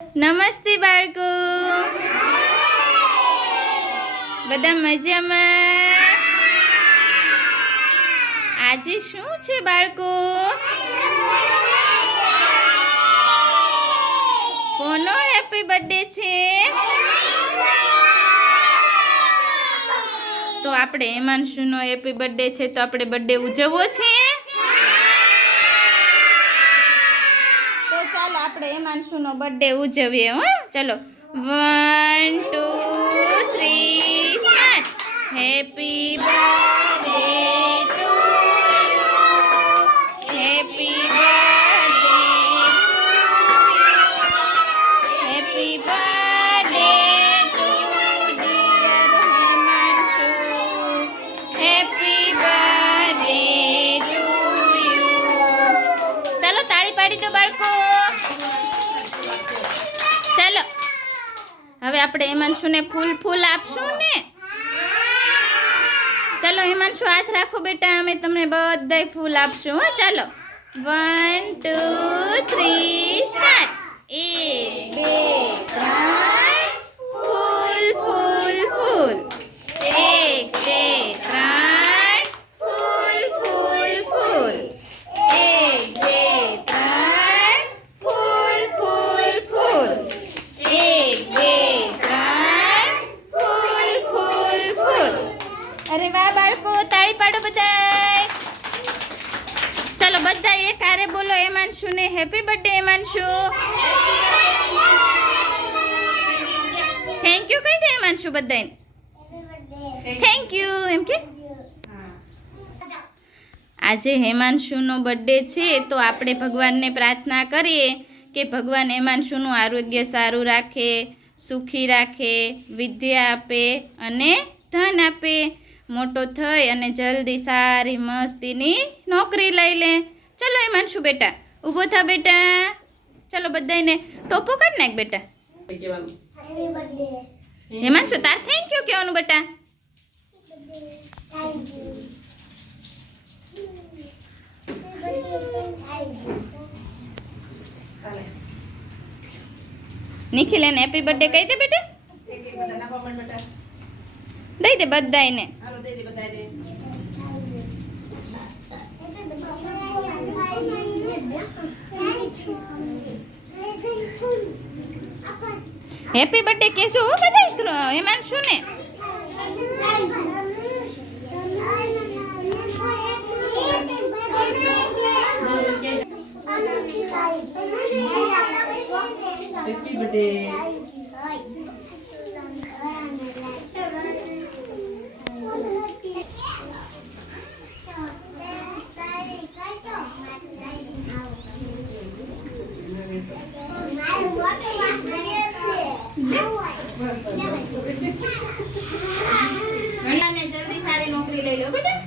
નમસ્તે બાળકો, બધા મજામાં? આજે શું છે બાળકો? કોનો હેપી બર્થડે છે? તો આપણે હેમાંશુનો હેપી બર્થડે છે, તો આપણે બર્થડે ઉજવવો છે. તો ચાલો આપણે હેમાંશુનો બર્થડે ઉજવીએ. હો, ચલો 1 2 3 start. Happy birthday to you, happy birthday, happy birthday to dear Hemanshu, happy birthday to you. ચાલો તાળી પાડી દો બાળકો. ચાલો હવે આપણે હેમાંશુને ફૂલ આપશું ને. ચાલો હેમાંશુ હાથ રાખો બેટા, અમે તમને બધાય ફૂલ આપશું. હો, ચાલો 1 2 3 સ્ટાર્ટ. 1 2 3 ફૂલ ફૂલ ફૂલ. 1 2 3 ફૂલ ફૂલ ફૂલ. 1 2 3 ફૂલ ફૂલ ફૂલ. 1 2 3 ફૂલ ફૂલ ફૂલ. અરે વાહ બાળકો, તાળી પાડો બધાય. ચાલો બધા એક હારે બોલો હેમાંશુને happy birthday Hemanshu. Thank you કહી દે હેમાંશુ બધાને. થેન્ક યુ એમ કે. આજે હેમાંશુનો બર્થડે છે, તો આપણે ભગવાનને પ્રાર્થના કરીએ કે ભગવાન હેમાંશુનું આરોગ્ય સારું રાખે, સુખી રાખે, વિદ્યા આપે અને ધન આપે, મોટો થઈ અને જલ્દી સારી મસ્તીની નોકરી લઈ લે. ચલો હેમાંશુ બેટા ઊભો થા બેટા. ચલો બધાને ટોપો કાઢ નાખ બેટા. હેમાંશુ તાર થેન્ક યુ કહેવાનું બેટા. નિખિલ એને હેપી બર્થડે કહી દે બેટા. દઈ દે બધાને. હેપી બર્થડે કહેશું હો બધા હેમાંશુ ને. Happy birthday. જલ્દી સારી નોકરી લઈ લો બેટા.